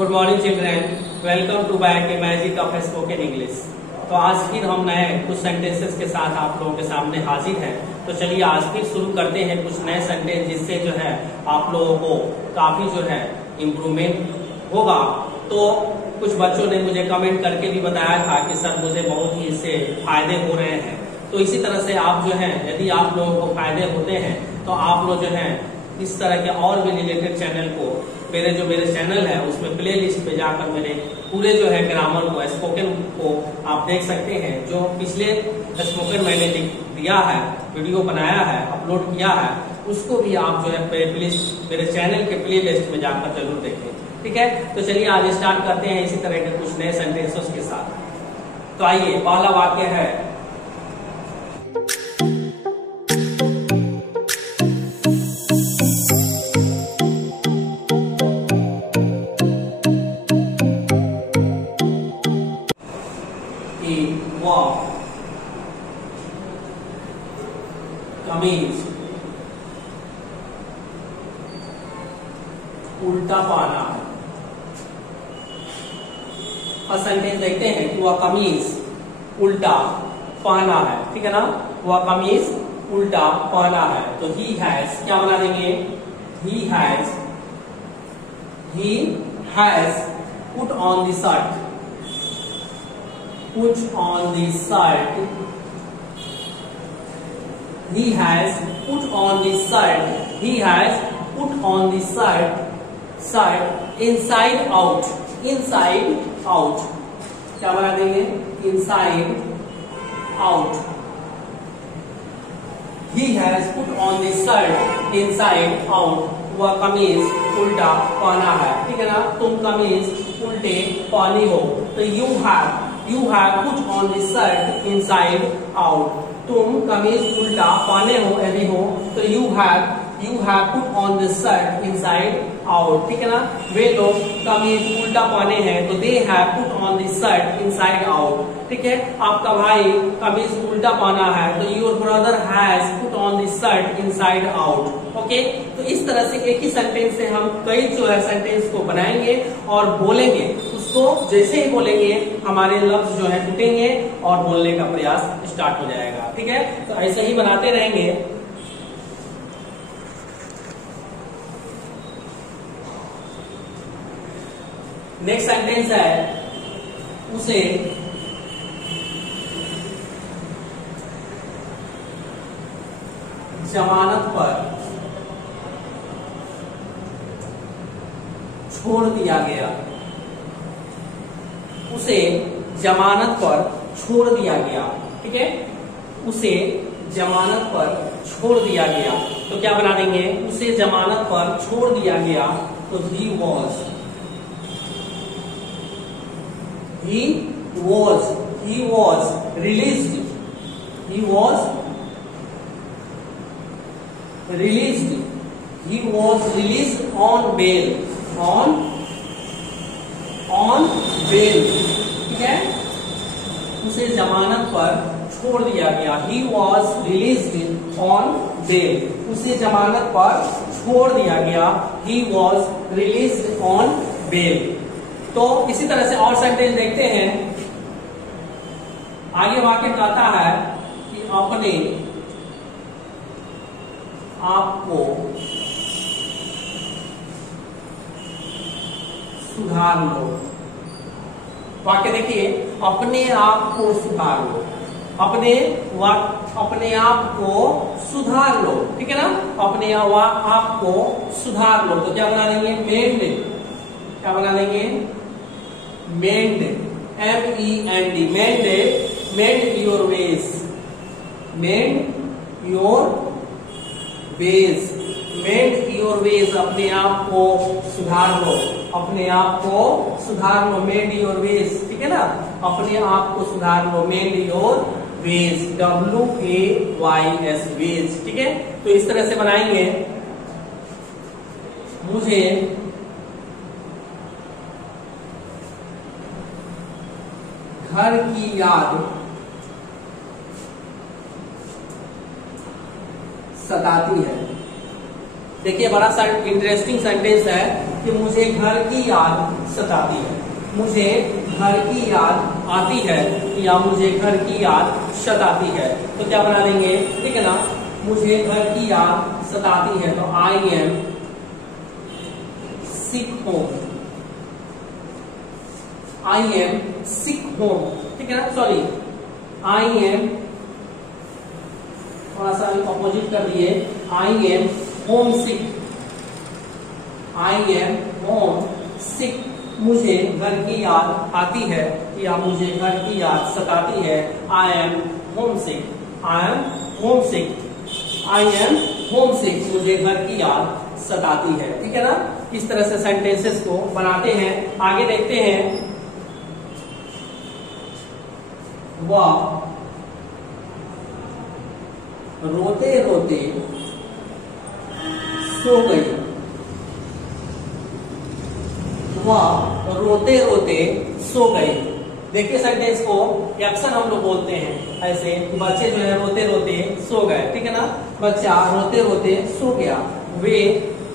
Good morning children, welcome to back a magic of spoken English. तो आज फिर हम नए कुछ सेंटेंसेस के साथ आप लोगों के सामने हाजिर हैं। तो चलिए आज फिर शुरू करते हैं कुछ नए सेंटेंस, जिससे जो है आप लोगों को काफी जो है इम्प्रूवमेंट होगा। तो कुछ बच्चों ने मुझे कमेंट करके भी बताया था कि सर मुझे बहुत ही इससे फायदे हो रहे हैं। तो इसी तरह से आप जो है, यदि आप लोगों को फायदे होते हैं तो आप लोग जो है इस तरह के और भी रिलेटेड चैनल को मेरे चैनल है उसमें प्ले लिस्ट पे जाकर मेरे पूरे जो है ग्रामर को, स्पोकन को आप देख सकते हैं। जो पिछले स्पोकन मैंने दिया है, वीडियो बनाया है, अपलोड किया है, उसको भी आप जो है मेरे चैनल के प्ले लिस्ट में जाकर जरूर देखें। ठीक है, तो चलिए आज स्टार्ट करते हैं इसी तरह के कुछ नए सेंटेंसेस के साथ। तो आइए, पहला वाक्य है, कमीज उल्टा पहना है। फर्स्ट सेंटेंस देखते हैं कि वह कमीज उल्टा पहना है। ठीक है ना, वह कमीज उल्टा पहना है। तो ही हैज क्या बना देंगे, he has put on the shirt, put on the shirt, he has put on the shirt, he has put on the shirt inside out, क्या बना देंगे, inside out, he has put on the shirt inside out, वह कमीज उल्टा पहना है। ठीक है ना, तुम कमीज उल्टे पहनी हो। तो you have put on the shirt inside out, तुम कमीज उल्टा पहने हो यदि हो तो you have put on the shirt inside out। ठीक है ना, वे लोग कमीज उल्टा पहने हैं तो they have put on the shirt inside out। ठीक है, आपका भाई कमीज उल्टा पहना है तो your brother has put on the shirt inside out। Okay, तो इस तरह से एक ही सेंटेंस से हम कई जो है सेंटेंस को बनाएंगे और बोलेंगे। उसको जैसे ही बोलेंगे हमारे लफ्ज जो है टूटेंगे और बोलने का प्रयास स्टार्ट हो जाएगा। ठीक है, तो ऐसे ही बनाते रहेंगे। नेक्स्ट सेंटेंस है, उसे जमानत पर छोड़ दिया गया, उसे जमानत पर छोड़ दिया गया। ठीक है, उसे जमानत पर छोड़ दिया गया तो क्या बना देंगे, उसे जमानत पर छोड़ दिया गया तो he was released, he was released on bail, on bail। ठीक है, उसे जमानत पर छोड़ दिया गया, he was released on bail, उसे जमानत पर छोड़ दिया गया, he was released on bail। तो इसी तरह से और सेंटेंस देखते हैं। आगे वाक्य कहता है कि अपने आप को सुधार लो। वाक्य देखिए, अपने आप को सुधार लो, अपने आप को सुधार लो। ठीक है ना, अपने आप को सुधार लो तो क्या बना देंगे, मेंड, क्या बना देंगे, मेंड, MEND, mend your veg, mend your veg, अपने आप को सुधार लो, अपने आप को सुधार लो, मेंड योर वेज। ठीक है ना, अपने आप को सुधार लो, mend your ways, WAYS, ways. ठीक है, तो इस तरह से बनाएंगे, मुझे घर की याद सताती है। देखिए बड़ा सा इंटरेस्टिंग सेंटेंस है। कि मुझे घर की याद सताती है, मुझे घर की याद आती है या मुझे घर की याद सताती है। तो क्या बना देंगे, ठीक है ना, मुझे घर की याद सताती है तो I am sick home, I am sick home, ठीक है ना, सॉरी आई एम, थोड़ा सा अपोजिट कर दिए, I am homesick, I am homesick, मुझे घर की याद आती है या मुझे घर की याद सताती है, I am homesick, I am homesick, I am homesick, मुझे घर की याद सताती है, ठीक है ना। इस तरह से सेंटेंसेस को बनाते हैं। आगे देखते हैं, वह रोते रोते सो गई, वह रोते रोते सो गई। देखिए सेंटेंस को एक्शन हम लोग बोलते हैं ऐसे, बच्चे जो है रोते रोते सो गए, ठीक है ना, बच्चा रोते रोते सो गया, वे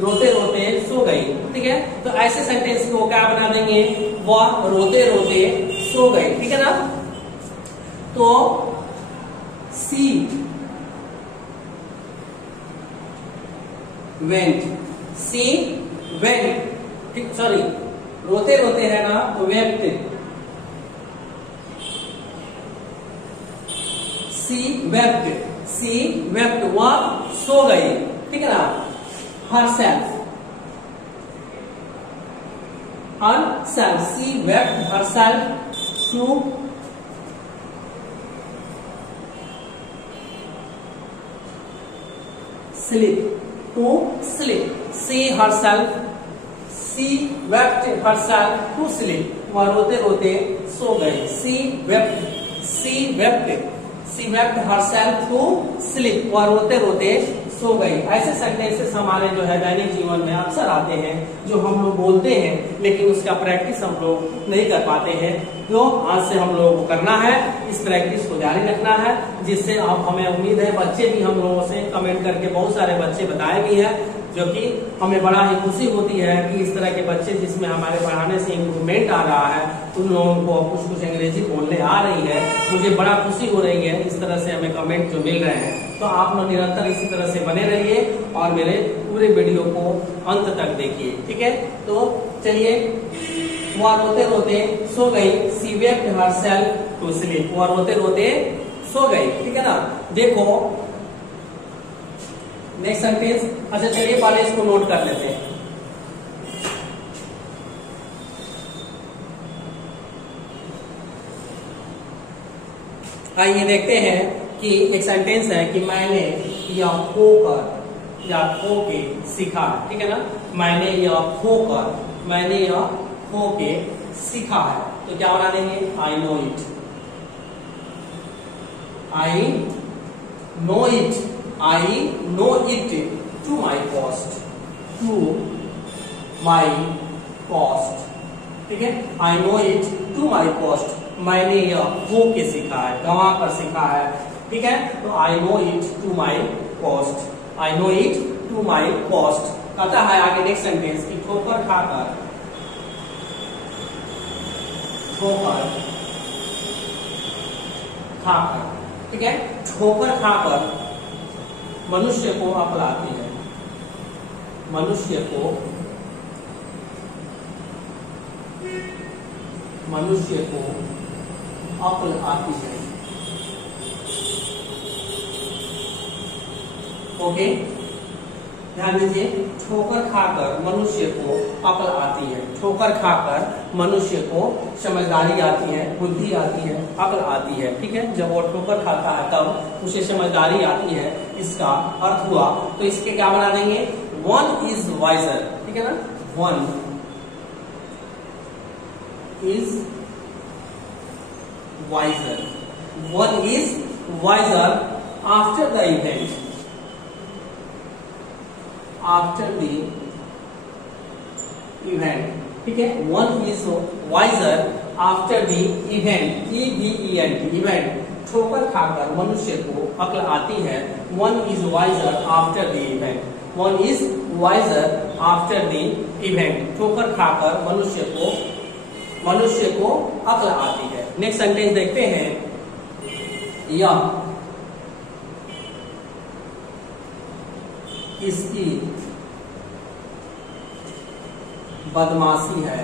रोते रोते सो गई, ठीक है। तो ऐसे सेंटेंस को क्या बना देंगे, वह रोते रोते सो गई, ठीक है ना। तो सी वेंट, सी वेंट, ठीक, सॉरी रोते रोते है ना तो वेप्ट, सी वेप्ट, सी वेप्ट, वह सो गई, ठीक है ना। herself, herself, she wept herself to sleep, to sleep, she herself, she wept herself to sleep, वह रोते रोते सो गई, she wept, she wept, she wept herself to sleep, वह रोते रोते सो गई। ऐसे सेंटेंसेस हमारे जो है दैनिक जीवन में अक्सर आते हैं, जो हम लोग बोलते हैं लेकिन उसका प्रैक्टिस हम लोग नहीं कर पाते हैं। जो आज से हम लोगों को करना है, इस प्रैक्टिस को जारी रखना है, जिससे अब हमें उम्मीद है बच्चे भी हम लोगों से कमेंट करके, बहुत सारे बच्चे बताए भी हैं, जो कि हमें बड़ा ही खुशी होती है कि इस तरह के बच्चे जिसमें हमारे पढ़ाने से इम्प्रूवमेंट आ रहा है, उन लोगों को कुछ कुछ अंग्रेजी बोलने आ रही है। मुझे बड़ा खुशी हो रही है इस तरह से हमें कमेंट जो मिल रहे हैं। तो आप लोग निरंतर इसी तरह से बने रहिए और मेरे पूरे वीडियो को अंत तक देखिए, ठीक है। तो चलिए, वह रोते रोते सो गई, सी वेप्ट हरसेल्फ टू स्लीप, वह रोते रोते सो गई, ठीक है ना। देखो नेक्स्ट सेंटेंस, अच्छा चलिए पहले इसको नोट कर लेते हैं। आइए देखते हैं कि एक सेंटेंस है कि मैंने यह खोकर या खो के सीखा, ठीक है ना। मैंने यह खोकर, मैंने यह खो के सीखा है, तो क्या बना देंगे, I know it, I know it, I know it to my cost, to my cost, ठीक है। I know it to my cost, मैंने यह खो के सीखा है, गंवा कर सीखा है, ठीक है। तो I know it to my cost, I know it to my cost. कहता है आगे नेक्स्ट सेंटेंस की ठोकर खाकर, ठोकर खाकर, ठीक है, ठोकर खाकर मनुष्य को अक्ल आती है, मनुष्य को, मनुष्य को अक्ल आती है, ओके, ध्यान दीजिए, ठोकर खाकर मनुष्य को अक्ल आती है, ठोकर खाकर मनुष्य को समझदारी आती है, बुद्धि आती है, अक्ल आती है, ठीक है। जब वो ठोकर खाता है तब उसे समझदारी आती है, इसका अर्थ हुआ। तो इसके क्या बना देंगे, वन इज वाइजर, ठीक है ना, one is wiser, one is wiser after the event, after the event, ठीक है। One is wiser after the event, EVENT, event, ठोकर खाकर मनुष्य को अक्ल आती है। One is wiser after the event, one is wiser after the event, ठोकर खाकर मनुष्य को अक्ल आती है। नेक्स्ट सेंटेंस देखते हैं, यह किसकी बदमाशी है।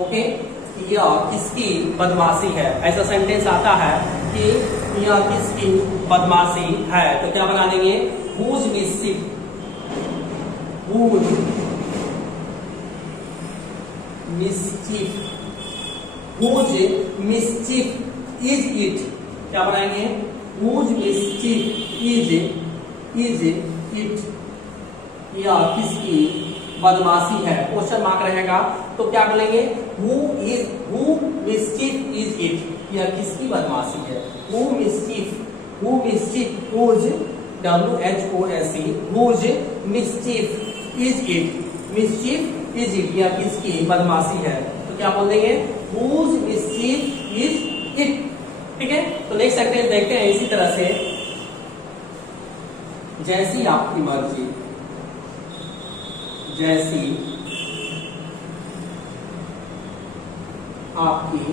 ओके, यह किसकी बदमाशी है, ऐसा सेंटेंस आता है कि यह किसकी बदमाशी है, तो क्या बना देंगे, whose mischief, whose mischief is it, क्या बनाएंगे, whose mischief is it, यह किसकी बदमाशी है, क्वेश्चन मार्क रहेगा, तो क्या बोलेंगे, who mischief is it, यह किसकी बदमाशी है, who mischief, whose mischief is it, यह किसकी बदमाशी है, तो क्या बोल देंगे, whose mischief is it। ठीक है, तो नेक्स्ट सेंटेंस देखते हैं इसी तरह से, जैसी आपकी मर्जी, जैसी आपकी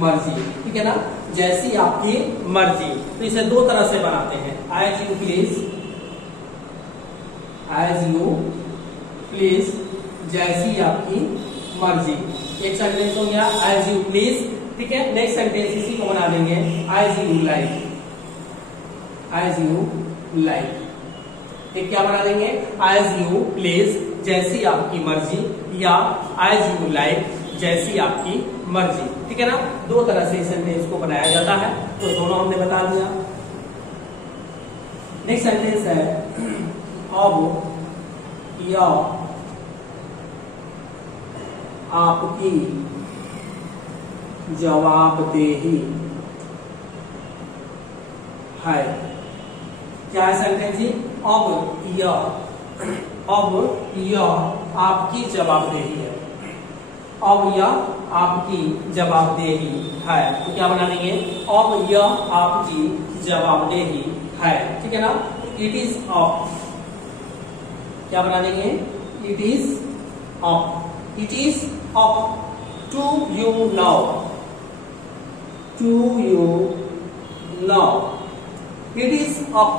मर्जी, ठीक है ना, जैसी आपकी मर्जी, तो इसे दो तरह से बनाते हैं, एज यू प्लीज, जैसी आपकी मर्जी, एक सेंटेंस हो गया एज यू प्लीज। ठीक है, नेक्स्ट सेंटेंस इसी को बना देंगे एज यू लाइक, एक क्या बना देंगे, एज यू प्लीज, जैसी आपकी मर्जी, या एज यू लाइक, जैसी आपकी मर्जी। ठीक है ना, दो तरह से इस सेंटेंस को बनाया जाता है, तो दोनों हमने बता दिया। नेक्स्ट सेंटेंस है, अब यह आपकी जवाबदेही है, क्या है सेंटेंस जी, अब यह आपकी जवाबदेही है, अब यह आपकी जवाबदेही है, तो क्या बना देंगे, अब यह आपकी जवाबदेही है। ठीक है ना, इट इज ऑफ, क्या बना देंगे, it is up to you now, it is up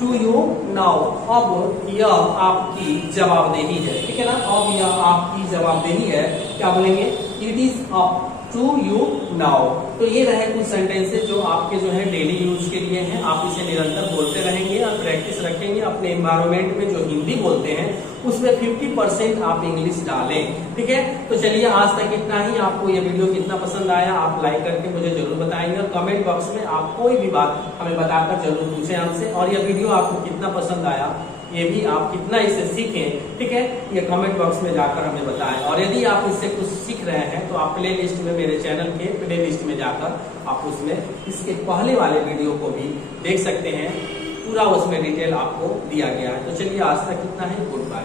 to you now, अब यह आपकी जवाबदेही है। ठीक है ना, अब यह आपकी जवाबदेही है, क्या बोलेंगे, it is up to you now. तो ये रहे कुछ सेंटेंसेस जो आपके जो है डेली यूज के लिए हैं, आप इसे निरंतर बोलते रहेंगे और प्रैक्टिस रखेंगे, अपने एनवायरमेंट में जो हिंदी बोलते हैं उसमें 50% आप इंग्लिश डालें। ठीक है, तो चलिए आज तक इतना ही। आपको ये वीडियो कितना पसंद आया आप लाइक करके मुझे जरूर बताएंगे, और कमेंट बॉक्स में आप कोई भी बात हमें बताकर जरूर पूछें हमसे, और ये वीडियो आपको कितना पसंद आया, ये भी आप कितना इसे सीखें। ठीक है, ये कमेंट बॉक्स में जाकर हमें बताएं, और यदि आप इससे कुछ सीख रहे हैं तो आप प्ले लिस्ट में, मेरे चैनल के प्ले लिस्ट में जाकर आप उसमें इसके पहले वाले वीडियो को भी देख सकते हैं, पूरा उसमें डिटेल आपको दिया गया है। तो चलिए आज तक इतना ही, गुड बाय।